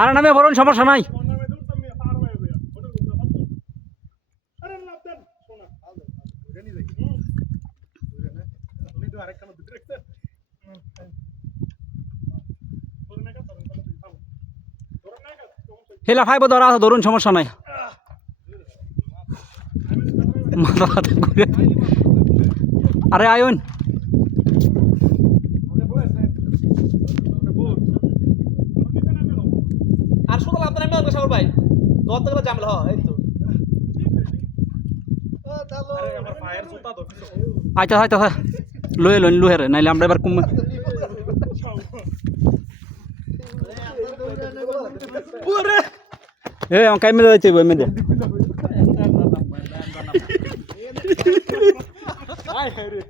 আর নামে বলুন সমস্যা নাই। হেলা ফাইব ধরা আছে ধরুন সমস্যা নাই। আরে আয়ন আর শুধু লাভ নাই না সাগর ভাই ধরতে গেলে ঝামেলা হয় এই তো আচ্ছা আচ্ছা লয়ে লইন লুহেরে নাইলে আমরা এবার কুম এ আমার কাই মেলে যাইতে বই মেলে আয় রে